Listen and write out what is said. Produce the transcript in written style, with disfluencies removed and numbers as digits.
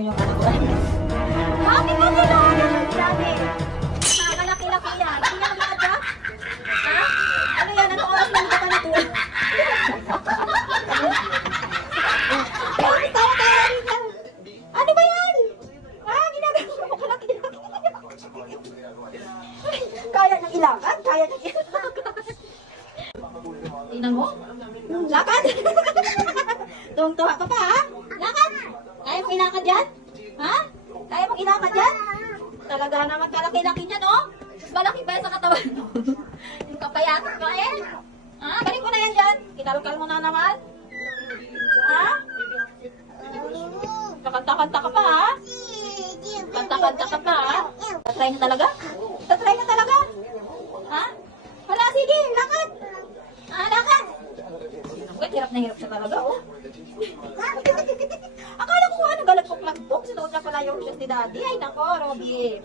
nyo yung ano ko. Bakit mo sila? Dami. Malaki-laki yan. Hindi na naglakad ka? Ha? Ano yan? Anong oras lang ka pa nito? Ano ba yan? Ginagawa mo kalaki-laki. Kaya niyang ilakad? Kaya niyang ilakad? Tingnan mo? Lakad! Tuwang-tuwa ka pa, ha? Lakad! Kaya mong ilakad yan? Ha? Kaya mong ilakad yan? Talaga naman kalaki-laki niyan, oh! Mas malaki pa yan sa katawan mo. Yung kapayatot mo, eh! Ha? Balik mo na yan dyan! Kinalkal mo na naman! Ha? Kakanta-kanta ka pa, ha? Kanta-kanta ka pa, ha? Tatry na talaga? Tatry na talaga? Ha? Wala, sige! Lakad! Ha? Lakad! Wait, hirap na hirap siya talaga, oh. Akala ko ano, galagpok-lagpok. Sinuot na pala yung shoes ni Daddy. Ay, nako, Robby.